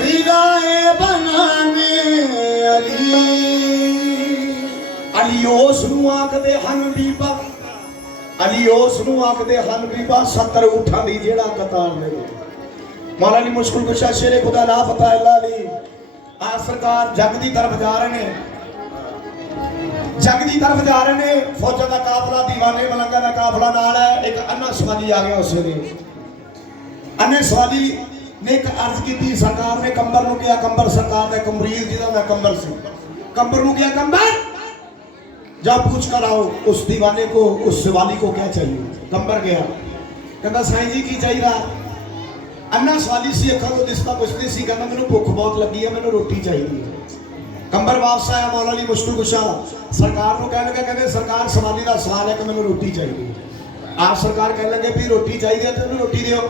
फिदाए बनाने अली अली उस नूं आखदे हन बीबा अली उस नूं आखदे हन बीबा 70 ऊठां दी जेड़ा कतार ने मौला अली मुश्किल कुशा शेरे खुदा ला फता अल्लाह अली आ सरकार जग दी तरफ जा रहे ने जग की तरफ जा रहे हैं फौजा का काफला दीवाने मलंगा का काफला नाल है एक अन्ना सवाली आ गया उस वे अन्ने सवाली ने एक अर्ज की सरकार ने कंबर नूं कहा कंबर सरकार ने कमरीज जिहदा कंबर से कंबर नूं कहा कंबर जा पूछ कर आओ उस दीवाने को उस सवाली को क्या चाहिए कंबर गया कहता साईं जी की चाहिए अन्ना सवाली सी अखा तो दिसता कुछ नहीं सी कहना मैनूं भुख बहुत लगी है मैनूं रोटी चाहिए कंबर वापस आया मौला अली मुश्किल कुशा सरकार को कह लगे कहते सरकार सवाली का सवाल है कि मैंने रोटी चाहिए आप सरकार कह लगे भी रोटी चाहिए तो रोटी दो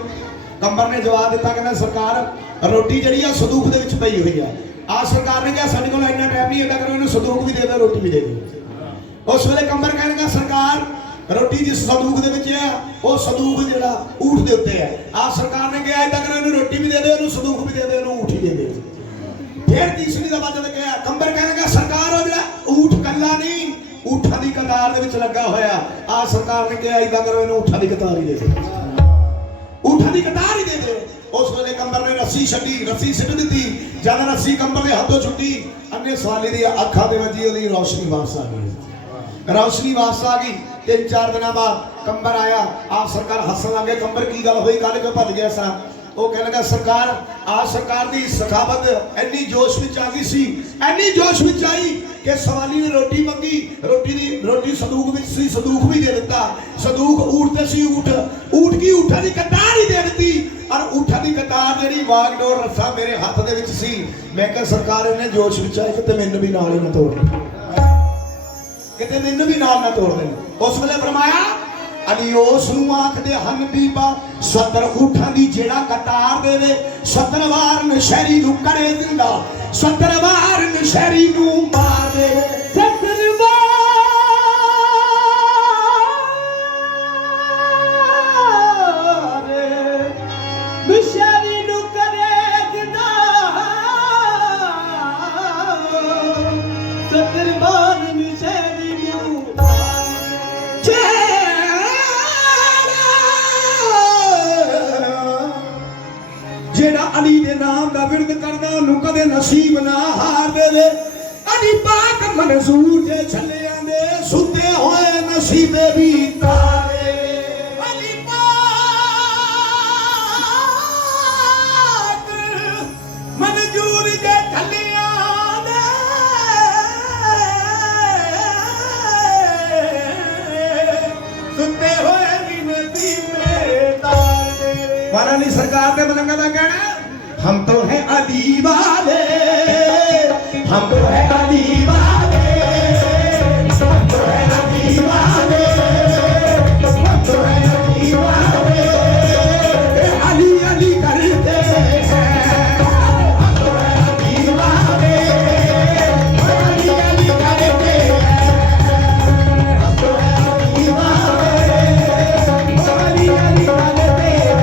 कंबर ने जवाब दिता कहना सरकार रोटी जी संदूक के पई हुई है आप सरकार ने कहा साढ़े को इन्ना टाइम नहीं है करो इन्हें संदूक भी दे दो रोटी भी दे दो उस वे कंबर कह लगा सरकार रोटी जिस संदूक के है वो संदूक जो ऊठ के उत्ते है आप सरकार ने कहा इदा करो इन्हें रोटी भी दे दो संदूक भी दे दो ऊठ ही दे दो फिर तीसरी दफा जब गया कंबर कह लगा सरकार हो जरा ऊठ कला नहीं ऊठा की कतार दे विच लगा होया आ सरकार ने कहा इदा करो इन्हें ऊठा की कतार ही दे दे ऊठा की कतार ही दे दे उस वेले कंबर ने रस्सी छड्डी रस्सी सिट दी जब रस्सी कंबर के हाथों छुट्टी अन्ने सवाली दी अखां दे वजी ओदी रोशनी वापस आ गई रोशनी वापस आ गई 3-4 दिन बाद कंबर आया आप सरकार हसन लगे कंबर की गल हुई कल क्यों भज गया सा वो कह लगा सरकार आज सरकार की सखावत इन्नी जोश में आ गई सी इन्नी जोश में आई कि सवाली ने रोटी मंगी रोटी संदूक में सी संदूक भी दे दिता संदूक ऊठते सी ऊठ की ऊठा की कतार ही दे दी और ऊठा की कतार जी वागडोर रस्सा मेरे हाथ दे विच सी मैं कहा सरकार इन्हें जोश में आए कि मैनू भी नाल ही ना तोड़ किते मैनू भी नाल ना तोड़ देन उस वेले फरमाया अली उस नूं आखदे हन बीबा 70 ऊठां दी जेड़ा कतार देवे 70 वार नशहरी नूं करे जिंदा 70 वार नशहरी नूं मार देवे 70 वार नशहरी नूं करे जिंदा 70 वार नशहरी नूं जेड़ा अली दे नाम दा विरद करदा ओनू कदे नसीब ना हार देवे अली पाक मंजूर दे छले आंदे सुते होए नसीबे भी तारे अली पाक मंजूर दे छले आंदे सुते होए नसीबे तारे वाली सरकार ने मलंगा का कहना हम तो है अली वाले हम तो है अली वाले हम तो है अली वाले हम तो है अली वाले अली अली करते हैं हम तो है अली वाले अली अली करते हैं हम तो है अली वाले अली अली करते हैं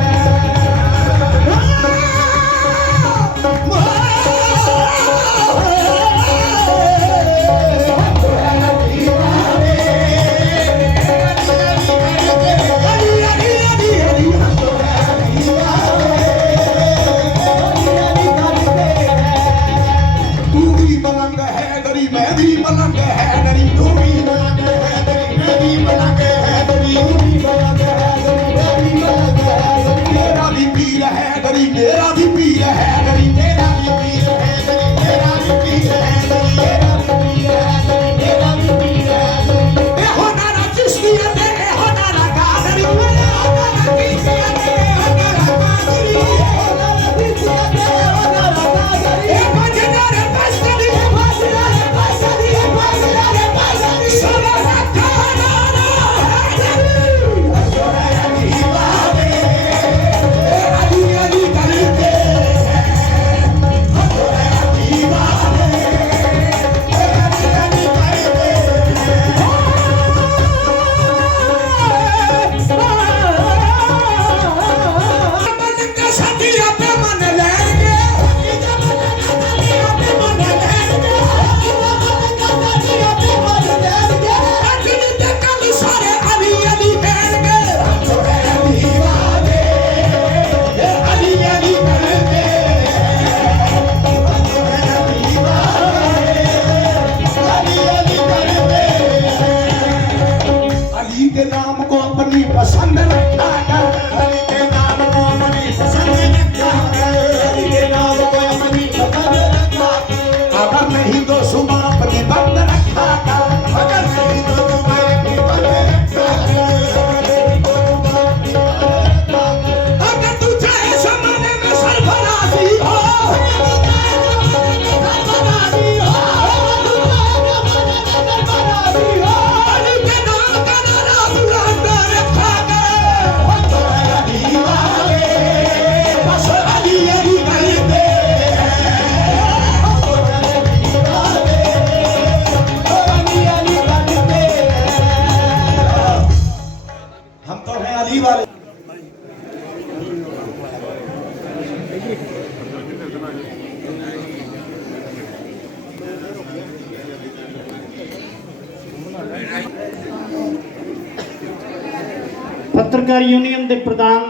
पत्रकार यूनियन के प्रधान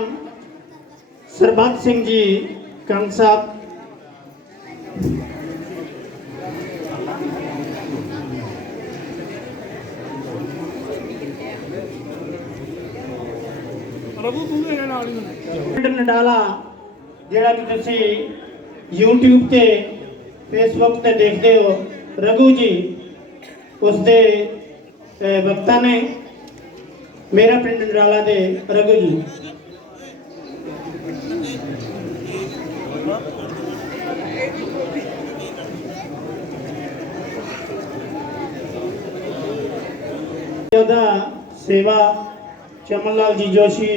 सरबत सिंह जी कंग साहब, नडाला जिहड़ा कि तुसी यूट्यूब ते फेसबुक ते देखते हो, रघु जी उसके वक्ता ने, मेरा पिंड नडाला दे रघु जी। सेवा चमनलाल जी जोशी,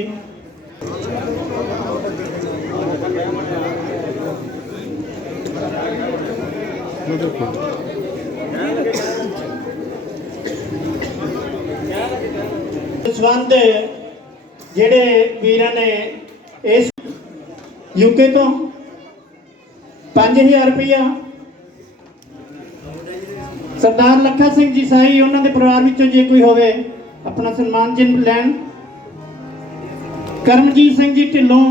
संबंध जेड़े वीर ने इस यूके तो 5000 रुपया सरदार लखा सिंह जी साही उन्होंने परिवार विचों जे कोई होवे अपना सन्मान चिन्ह लैन। करमजीत सिंह जी ढिलों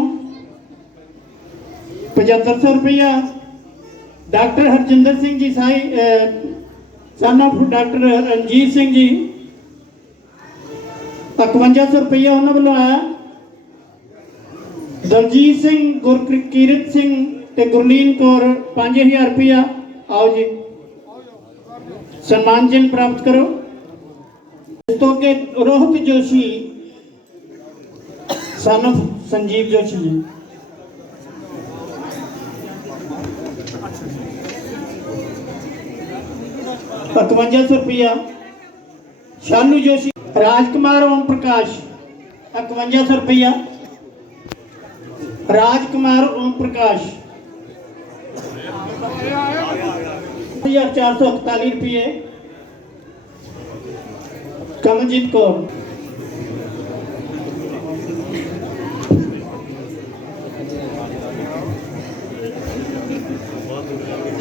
7500 रुपया। Doctor Harjinder Singh ji Sahi son of doctor Ranjit Singh ji 5100 रुपया उन्होंने वालों आया। दलजीत सिंह, गुरकीरत सिंह ते गुरलीन कौर 5000 रुपया। आओ जी सम्मान चिन्ह प्राप्त करो। इस तो अगे रोहित जोशी सन ऑफ संजीव जोशी जी 5100 रुपया। शालू जोशी, राजकुमार ओम प्रकाश 5100 रुपया। राजकुमार ओम प्रकाश 1441 रुपये। कमलजीत कौर,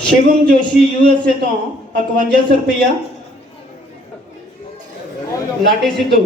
शिवम जोशी यूएसए तो 5100 रुपया। लाडी सिद्धू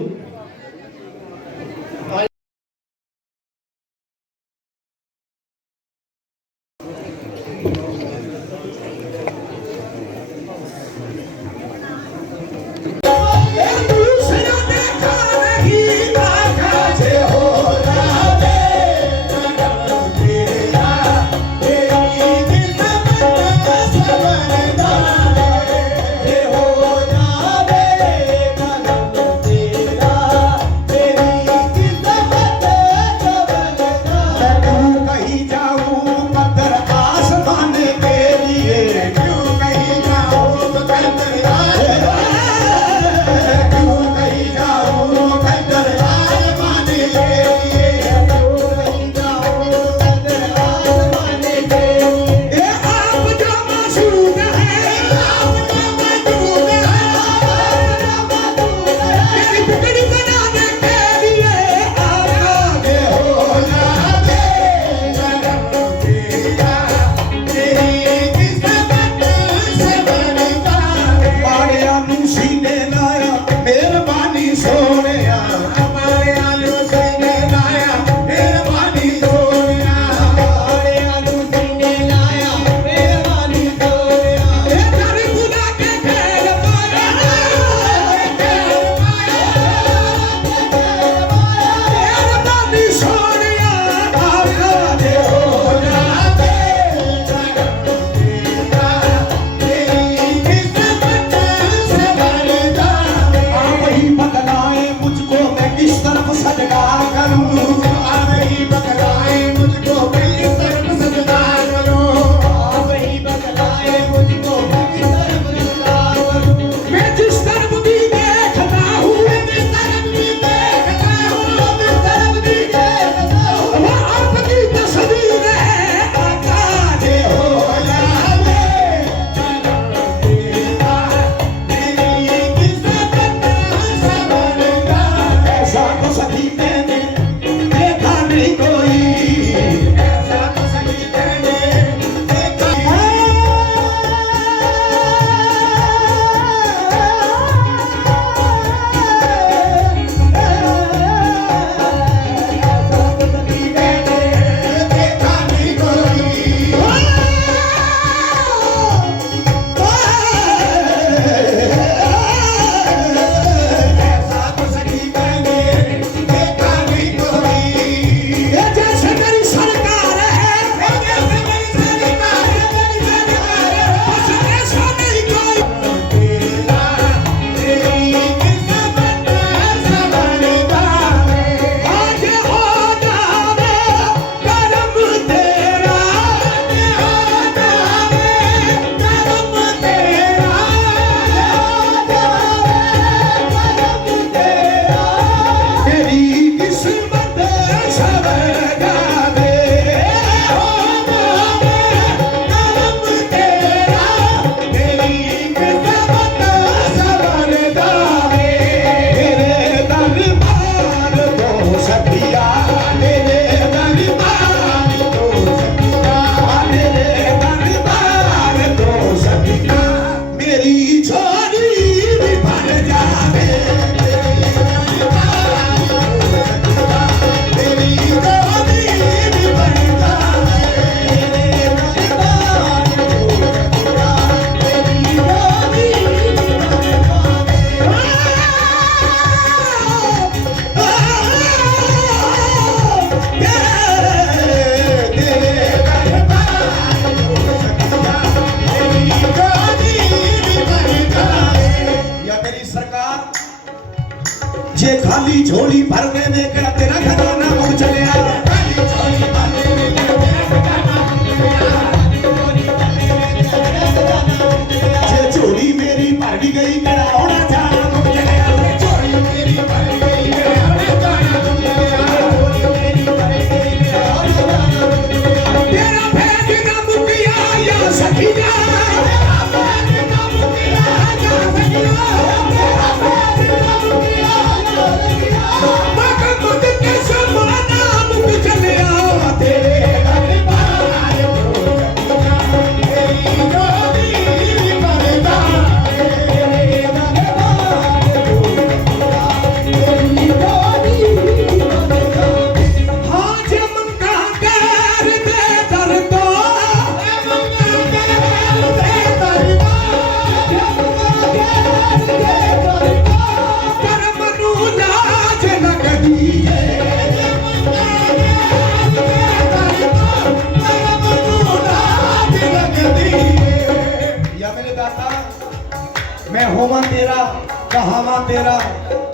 खाली झोली भरने में केड़ा तेरा खजाना मुक चलिया खाली झोली भरने में केड़ा तेरा खजाना मुक चलिया जे झोली मेरी भर भी गई केड़ा होना जाना मुक चलिया झोली मेरी भर गई केड़ा होना जाना मुक चलिया झोली मेरी भर गई केड़ा होना जाना मुक चलिया तेरा भेद ना मुकिया या सखिया तेरा भेद ना मुकिया या सखिया तेरा भेद ना मुकिया या सखिया मग मुझ के समाना मुक चलिया तेरे घर बार तेरी जोड़ी मरदा तेरे घर बार तेरी जोड़ी मरदा हाँ जे मंगा कर दे दर दो मंगा कर दे दर दो मंगा कर दे दर दो कर मनु लाज लगदी है मंगा कर दे दर दो कर मनु लाज लगदी है या मेरे दाता मैं होवा तेरा कहावा तेरा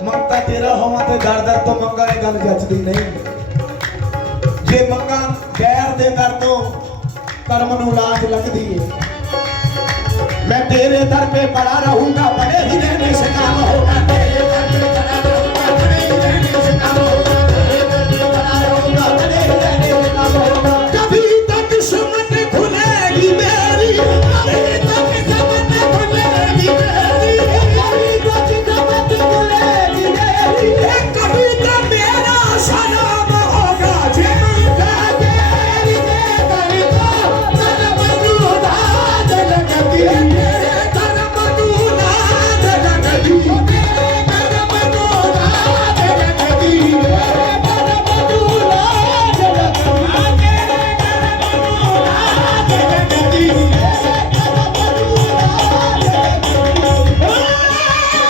मंगता तेरा होवा ते दर दर तो मंगा ये गल जचदी नहीं जे मंगा गैर दे दर तो कर्म नू लाज लगदी है मैं तेरे दर पे पड़ा रहूंगा बड़े ही रहने से काम होगा तेरे दर पे पड़ा रहूंगा बड़े ही रहने से काम होगा तेरे दर पे पड़ा रहूंगा बड़े ही रहने से काम होगा कभी तक किस्मत खुलेगी मेरी कभी तक किस्मत खुलेगी मेरी कभी तक किस्मत खुलेगी मेरी कभी तक मेरा सलाम होगा जे मंगा तेरी दे कर दो कर मनु लाज लगदी है कर मनु लाज लगदी है कर मनु लाज लगदी है कर मनु लाज लगदी है तेरे कर मनु लाज लगदी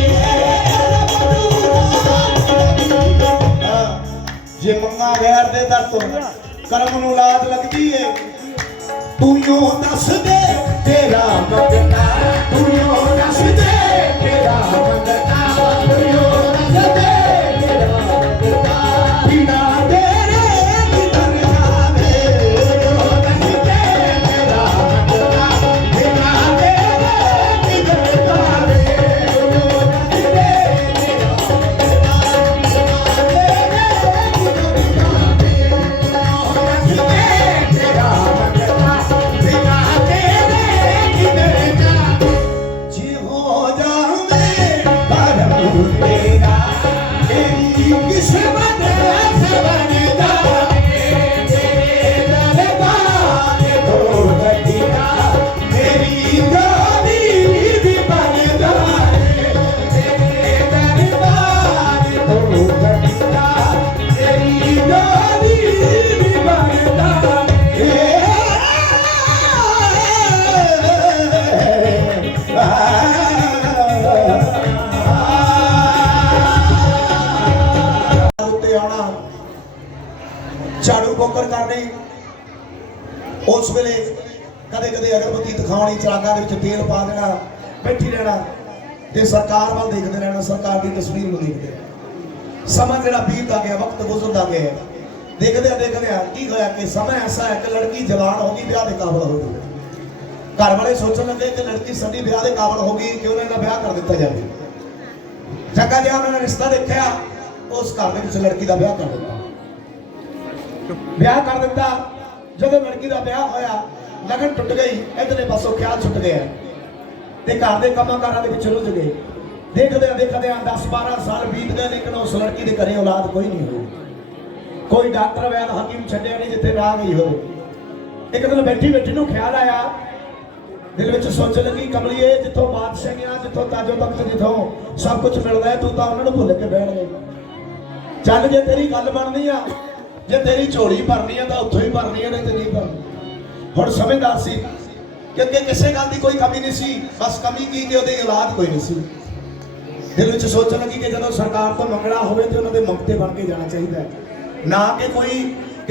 है कर मनु लाज जे मंगा गैर दे दर तो कर्म नू लाज लगदी है तू यो दस दे तेरा मंगना तू यो दस दे तेरा मंगना तू यो दस दे तेरा मंगना बिना तेरे किधर जावे तू यो दस दे तेरा मंगना बिना तेरे किधर जावे तू यो दस दे तेरा मंगना बिना तेरे किधर जावे जी हो जावे परम तेरा तेरी किस्मत सवरदा तेरे दरबार को रखिया मेरी जोड़ी भी बनदा तेरे दरबार को रखिया तेरी जोड़ी भी बनदा ਉੱਤੇ ਆਉਣਾ ਝਾੜੂ ਬੋਕਰ ਕਰਨੀ ਉਸ ਵੇਲੇ ਕਦੇ ਕਦੇ ਅਗਰਬੱਤੀ ਦਿਖਾਉਣੀ ਚਰਾਗਾਂ ਦੇ ਵਿੱਚ ਤੇਲ ਪਾ ਦੇਣਾ ਬੈਠੀ ਰਹਿਣਾ ਤੇ ਸਰਕਾਰ ਵੱਲ ਦੇਖਦੇ ਰਹਿਣਾ ਸਰਕਾਰ ਦੀ ਤਸਵੀਰ ਨੂੰ ਦੇਖਦੇ ਰਹਿਣਾ ਸਮਾਂ ਜਿਹੜਾ ਬੀਤਦਾ ਗਿਆ ਵਕਤ ਗੁਜ਼ਰਦਾ ਗਿਆ ਦੇਖਦੇ ਆ ਕੀ ਹੋਇਆ ਕਿ ਸਮਾਂ ਐਸਾ ਹੈ ਕਿ ਲੜਕੀ ਜਵਾਨ ਹੋ ਗਈ ਵਿਆਹ ਦੇ ਕਾਬਲ ਹੋ ਗਈ घर वाले सोचने लगे कि लड़की साडी ब्याह के काबिल होगी क्यों ना ब्याह कर दिता जाए जगह जहाँ उन्होंने रिश्ता देखा उस घर के लड़की का ब्याह कर दिता जब लड़की का ब्याह होया लगन टुट गई इधरले पासों ख्याल छुट गया ते घर के कामाकारां दे विच रुझ गए देखदे 10-12 साल बीत गए लेकिन उस लड़की के घरे औलाद कोई नहीं हुई कोई डॉक्टर वैद हकीम छड्डिया नहीं जिथे ना गई हो एक दिन बैठी नूं ख्याल आया दिल में सोच लगी कमलिए जिथों बादशाह जिथों ताजो तख्त जिथों सब कुछ मिलता है तू तो उन्होंने भुल के बैठ गए चल जे तेरी गल बननी आ जे तेरी झोली भरनी है तो उत्थों ही भरनी है नहीं तो नहीं भरनी हुण समझदार सी क्योंकि किसी गल की कोई कमी नहीं सी बस कमी की कि उहदी औलाद कोई नहीं सी दिल में सोच लगी कि जदों सरकार तो मंगना होवे तो उन्होंने मंगते बन के जाना चाहिए ना कि कोई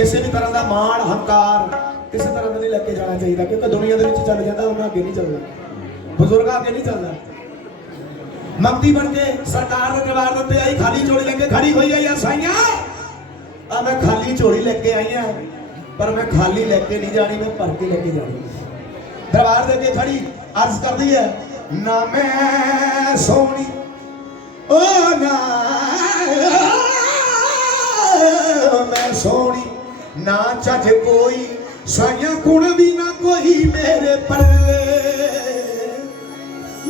किसी भी तरह का माण हंकार ਕਿਸੇ ਤਰ੍ਹਾਂ ਦਾ ਨਹੀਂ ਲੈ ਕੇ ਜਾਣਾ ਚਾਹੀਦਾ, ਕਿਉਂਕਿ ਦੁਨੀਆ ਦੇ ਵਿੱਚ ਚੱਲ ਜਾਂਦਾ ਉਹਨਾਂ ਅੱਗੇ ਨਹੀਂ ਚੱਲਣਾ, ਬਜ਼ੁਰਗਾਂ ਅੱਗੇ ਨਹੀਂ ਚੱਲਣਾ। ਮੰਗਤੀ ਬਣ ਕੇ ਸਰਕਾਰ ਦੇ ਦਰਬਾਰ ਦੇ ਉੱਤੇ ਆਈ, ਖਾਲੀ ਝੋਲੀ ਲੈ ਕੇ ਖੜੀ ਹੋਈ ਹੈ। ਸਾਈਆਂ ਆ ਮੈਂ ਖਾਲੀ ਝੋਲੀ ਲੈ ਕੇ ਆਈ ਹਾਂ, ਪਰ ਮੈਂ ਖਾਲੀ ਲੈ ਕੇ ਨਹੀਂ ਜਾਣੀ, ਮੈਂ ਭਰ ਕੇ ਲੈ ਕੇ ਜਾਣੀ। ਦਰਬਾਰ ਦੇ ਅੱਗੇ ਖੜੀ ਅਰਜ਼ ਕਰਦੀ ਹੈ, ਨਾ ਮੈਂ ਸੋਹਣੀ ਓ ਨਾ मैं सोनी ना चज कोई, साइया गुण भी ना कोई मेरे पल्ले,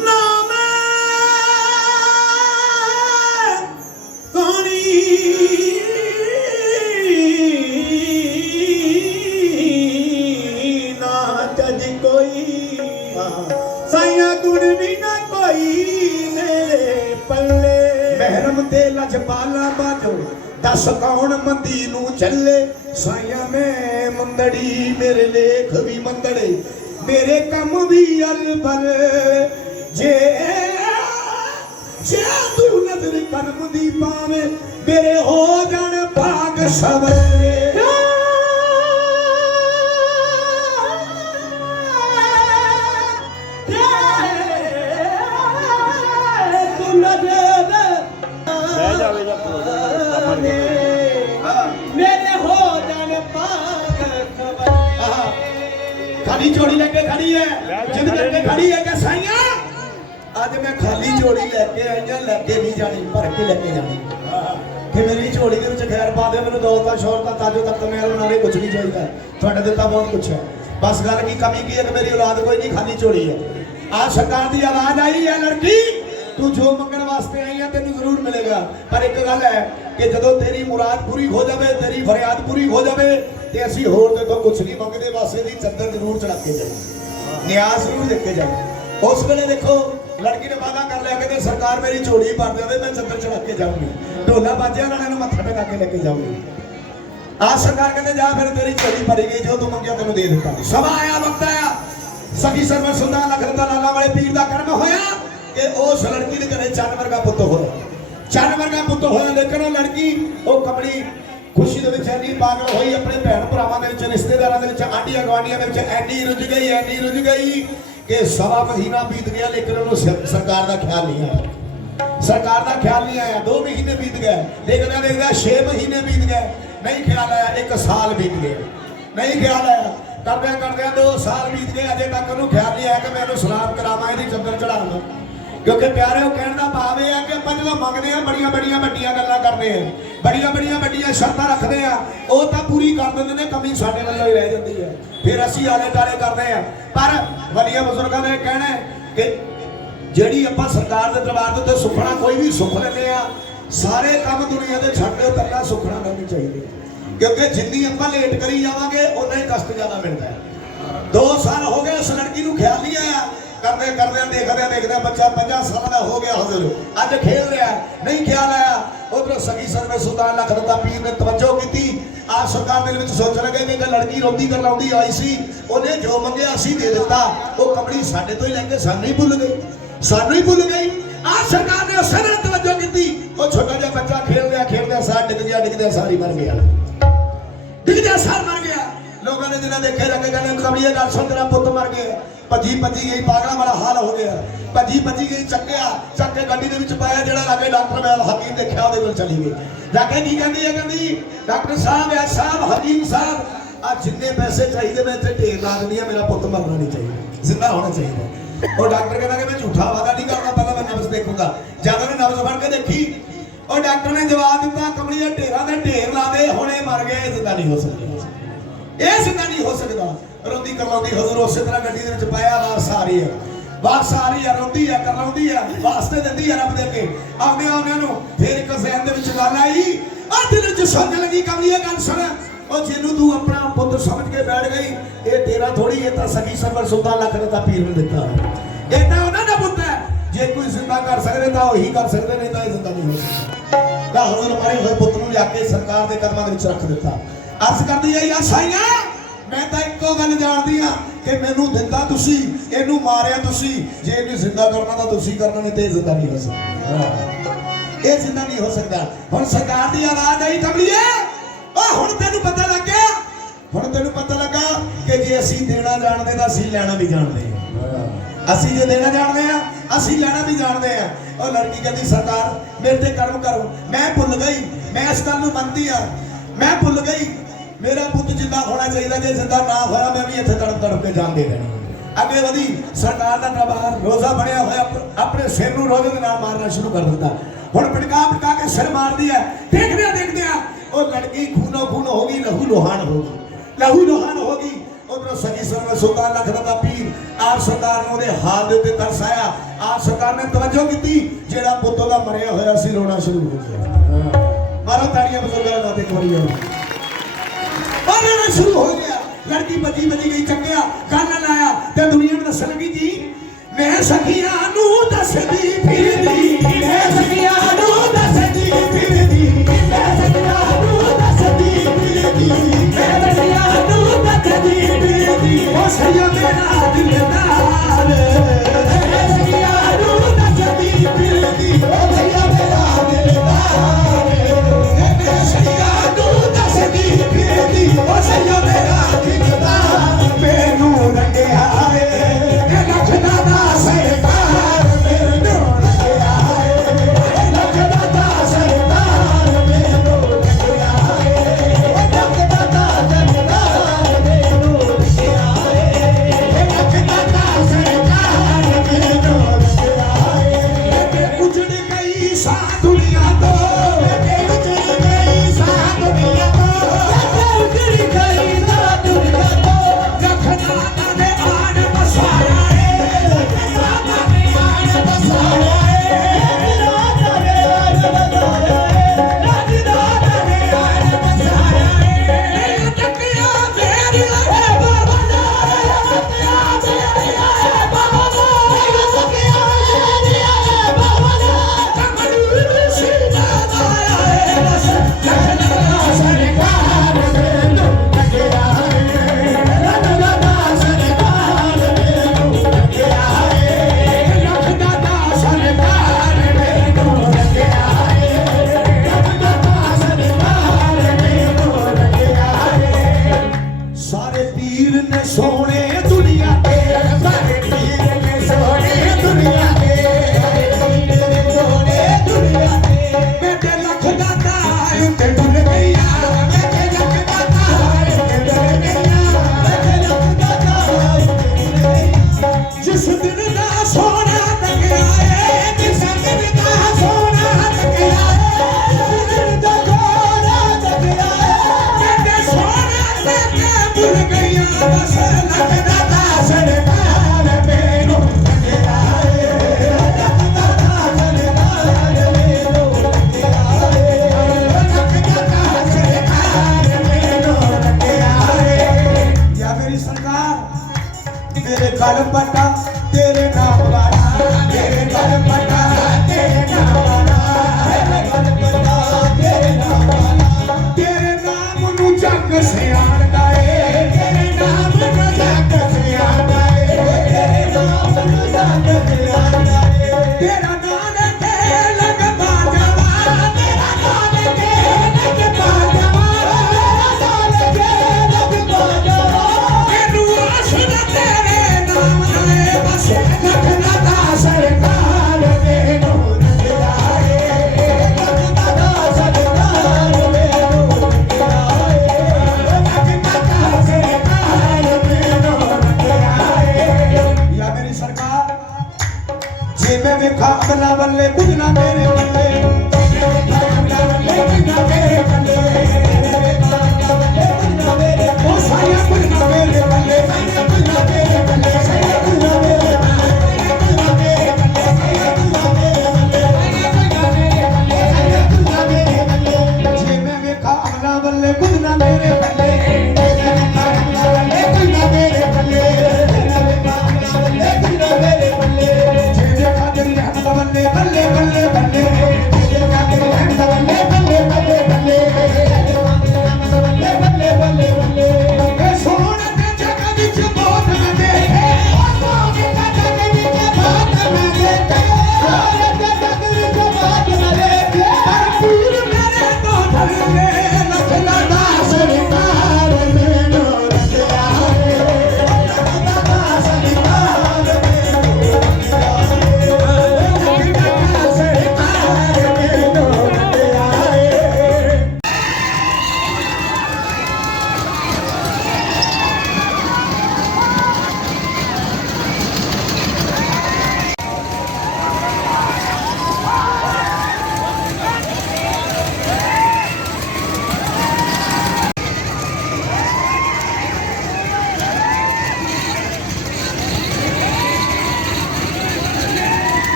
ना मैं सोनी ना चज कोई, साइया गुण भी ना कोई मेरे पल्ले। महरम ते लजपाला बाजो दस कौन मंदी नू चले, साइया मैं मंदड़ी मेरे लेख भी मंदड़े, मेरे कम भी अलबल, जे तू नजर करम दी पावे मेरे हो जान भाग सवरे। खाली झोली लेके खड़ी है, जिद करके खड़ी है कि साइया आज मैं खाली झोली लेके आई हां, लेके नहीं जानी, भर के लेके जानी। कि मेरी झोली दे विच खैर पा दे, मैनूं दौलत शौहरत ताजो तक मैं नाले कुछ नहीं चाहिए, तुहाडे दित्ता बहुत कुछ है, बस गल की कमी की है कि मेरी औलाद कोई नहीं, खाली झोली है। आज सरकार की आवाज आई है, लड़की तू जो मंगण वास्ते आई है तेन जरूर मिलेगा, पर एक गल है कि जदों तेरी मुराद पूरी हो जाए, तेरी फरियाद पूरी हो जाए, ते असीं होर ते तो कुछ नहीं मंगदे, बस इहदी चद्दर जरूर चढ़ा के जाए, न्याज जरूर देके जाए। उस वेले देखो लड़की ने वादा कर लिया कि सरकार मेरी झोली भर देवे, मैं चद्दर चढ़ा के जाऊंगी, ढोला बाजिया वाले नूं मत्था टेका के लेके जाऊंगी। आज सरकार कहते जा फिर तेरी झोली भरी गई, जो तू मंगिया तेनों दे दित्ता। समा आया, वक्त आया, सखी सरवर सुंदा लखनता लाला वाले पीर दा कर्म होया कि उस लड़की दे घरे चंन वर्गा पुੱਤ होया, चंन वर्गा पुੱਤ होया। लेकिन वो लड़की वो कमली खुशी दे विच इन्नी पागल होई, अपने भैन भरावां दे विच, रिश्तेदारां दे विच, आंढियां गवांढियां दे विच इन्नी रुझ गई कि सवा महीना बीत गया, लेकिन उन्होंने सरकार का ख्याल नहीं आया, सरकार का ख्याल नहीं आया। 2 महीने बीत गए, देखदा 6 महीने बीत गए, नहीं ख्याल आया। 1 साल बीत गया, नहीं ख्याल आया। करदे 2 साल बीत गए, अजे तक उन्होंने ख्याल नहीं आया कि मैं इहनूं सलाम करावां, इहदी चद्दर चढ़ावां। क्योंकि प्यारे वो कहने का भाव यह है कि अपन जो मंगते हैं बड़िया वड्डियां गल्लां करते हैं, बड़िया शर्तां रखते हैं, वो तो पूरी कर देंगे ने, कमी साडे वालों ही रह जाती है, फिर असीं आले टाले करते हैं। पर वलिया बुजुर्गों ने कहना है कि जिहड़ी आपां सरकार के दरबार दे उत्ते सुखना कोई भी सुख लैंदे आ, सारे काम दुनिया के छड्ड दिओ, तल्ला सुखना करनी चाहिए, क्योंकि जिन्नी आपां लेट करी जावांगे उन्ना ही कष्ट ज़्यादा मिलता है। 2 साल हो गए, उस लड़की नूं ख्याल नहीं आया, करदे देखदे बच्चा 50 साल का हो गया, हुजूर अज खेल रहा है, नहीं ख्याल आया। उधर सगी सरवर सुल्तान लखनता पीर ने तवज्जो की, आप सरकार दिल में सोच लगे कि लड़की रोंदी करलाउंदी आई सी, उन्हें जो मंगया असी दे दिता, वो कमली साडे तो ही लैके सानू ही भुल गई। आज सरकार ने उसे तवज्जो की, वो छोटा जिहा बच्चा खेलदे सार डिगदे सारी मर गया, लोगों ने जिन्हें देखे लगे कहने कमलिए गल सुन, तेरा पुत मर गया। भजी गई, पागलों वाला हाल हो गया, भजी गई, चक के गड्डी दे विच पाया, जेड़ा लागे डॉक्टर बैल हकीम देखा उहदे कोल चली गई, जाके की कहंदी डॉक्टर साहब या साहब हकीम साहब आज जिन्ने पैसे चाहिए मैं इत्थे ढेर ला दिंदी हां, मेरा पुत मरना नहीं चाहिए, जिंदा होना चाहिए। और डॉक्टर कहना कि मैं झूठा वादा नहीं करता, पहले मैं नब्ज देखूंगा। जब मैं नब्ज फड़ के देखी और डॉक्टर ने जवाब दिता कमलिया ढेरां दे ढेर लावे, हुणे मर गए, जिंदा नहीं हो सकता, ये जिंदा नहीं हो सकता। रोंदी करलाउंदी हुजूर उस तरह गड्डी दे विच पाया, वापस आ रही है, रोंदी है करलाउंदी है, वास्ते दिंदी है रब दे के आउने नूं। फिर एक ज़हन दे विच गल आई, आ दिल विच सोच लगी कमलिए गल सुन, ओ जिन्नू तू अपना पुੱਤ समझ के बैठ गई, ये तेरा थोड़ी, ये तां सगी सरवर सुल्तान लखनता पीर ने दित्ता है, ये तां उन्हां दा पुੱਤ है। जे कोई जिंदा कर सकदे तां ओही कर सकदे, नहीं तां जिंदा नहीं हो सकदा। तां हुजूर मरे होए पुੱਤ नूं लिया सरकार दे कदमां दे विच रख दित्ता। अर्ज करदी है या साईं मैं तो एको गल जानदी हां कि मैनू दिंदा तुसी, इहनू मारिया तुसी, जे इहनू जिंदा करना तां तुसी करना, नहीं ते जिंदा नहीं हो सकदा, ये जिंदा नहीं हो सकदा। हुण सरकार दी आवाज आई कमलिए, ओ हुण तैनू पता लग गया, हुण तैनू पता लगा कि ਜੇ ਅਸੀਂ ਦੇਣਾ ਜਾਣਦੇ ਤਾਂ ਅਸੀਂ ਲੈਣਾ ਵੀ ਜਾਣਦੇ ਹਾਂ। ਅਸੀਂ ਜੇ ਦੇਣਾ ਜਾਣਦੇ ਆ ਅਸੀਂ ਲੈਣਾ ਵੀ ਜਾਣਦੇ ਆ। ਉਹ ਲੜਕੀ ਕਹਿੰਦੀ ਸਰਕਾਰ ਮੇਰੇ ਤੇ ਕਰਮ ਕਰੋ। ਮੈਂ ਭੁੱਲ ਗਈ, ਮੈਂ ਇਸ ਗੱਲ ਨੂੰ ਮੰਨਦੀ ਆ, ਮੈਂ ਭੁੱਲ ਗਈ ਮੇਰਾ ਪੁੱਤ ਜਿੰਦਾ ਹੋਣਾ ਚਾਹੀਦਾ। ਜੇ ਜਿੰਦਾ ਨਾ ਹੋਇਆ ਮੈਂ ਵੀ ਇੱਥੇ ਤੜਪ ਤੜਪ ਕੇ ਜਾਣ ਦੇ ਦੇਣੀ। ਅੱਗੇ ਵਧੀ ਸਰਕਾਰ ਦਾ ਦਰਬਾਰ ਰੋਜ਼ਾ ਬਣਿਆ ਹੋਇਆ, ਆਪਣੇ ਸਿਰ ਨੂੰ ਰੋਜ਼ੇ ਦੇ ਨਾਲ ਮਾਰਨਾ ਸ਼ੁਰੂ ਕਰ ਦਿੱਤਾ। ਹੁਣ ਪਟਕਾ ਕੇ ਸਿਰ ਮਾਰਦੀ ਹੈ। ਦੇਖਦੇ ਆ ਉਹ ਲੜਕੀ ਖੂਨੋ ਖੂਨ ਹੋ ਗਈ, ਲਹੂ ਲੋਹਾਨ ਹੋ ਗਈ, ਲਹੂ ਲੋਹਾਨ ਹੋ ਗਈ। ਉਧਰੋਂ ਸਗੀ ਸਰਵ ਸੁਲਤਾਨ ਲਖਨਊ ਦਾ ਪੀਰ ਆਪ ਸਰਕਾਰ ਨੂੰ ਉਹਦੇ ਹਾਲ ਦੇ ਉੱਤੇ ਤਰਸ ਆਇਆ। ਆਪ ਸਰਕਾਰ ਨੇ ਤਵੱਜੋ ਕੀਤੀ, ਜਿਹੜਾ ਪੁੱਤ ਉਹਦਾ ਮਰਿਆ ਹੋਇਆ ਸੀ ਰੋਣਾ ਸ਼ੁਰੂ ਹੋ ਗਿਆ। ਮਾਰੋ ਤਾੜੀਆਂ ਬਜ਼ੁਰਗਾਂ ਨਾਲ, ਇੱਕ ਵਾਰੀ ਰੋਣਾ ਸ਼ੁਰੂ ਹੋ ਗਿਆ। ਲੜਕੀ ਬਜੀ ਗਈ, ਚੱਕਿਆ ਕੰਨ ਲਾਇਆ ਤੇ ਦੁਨੀਆ ਨੂੰ ਦੱਸਣ ਲੱਗੀ ਜੀ ਮੈਂ ਸਖੀਆਂ ਨੂੰ ਦੱਸਦੀ ਫਿਰਦੀ, ਮੈਂ ਸਖੀਆਂ ਨੂੰ ਦੱਸਦੀ ਫਿਰਦੀ, ਮੈਂ ਸਖੀਆਂ ਨੂੰ ਦੱਸਦੀ ਫਿਰਦੀ, ਮੈਂ ਸਖੀਆਂ ਨੂੰ ਦੱਸਦੀ ਫਿਰਦੀ। ਉਹ ਸਈਆ ਮੇਰਾ ਦਿਲਦਾਰ, ਮੈਂ ਸਖੀਆਂ ਨੂੰ ਦੱਸਦੀ ਫਿਰਦੀ, ਉਹ ਸਈਆ ਮੇਰਾ ਦਿਲਦਾਰ, ਮੈਂ ਸਖੀਆਂ ਨੂੰ ਦੱਸਦੀ ਫਿਰਦੀ, ਉਹ ਸਈਆ ਮੇਰਾ ਦਿਲਦਾਰ। ਮੈਨੂੰ ਰੰਗਿਆ गल पटा तेरे नाम वाला, तेरे गल पटा तेरे नाम वाला, तेरे गल पटा तेरे नाम वाला, तेरे नाम नू जग से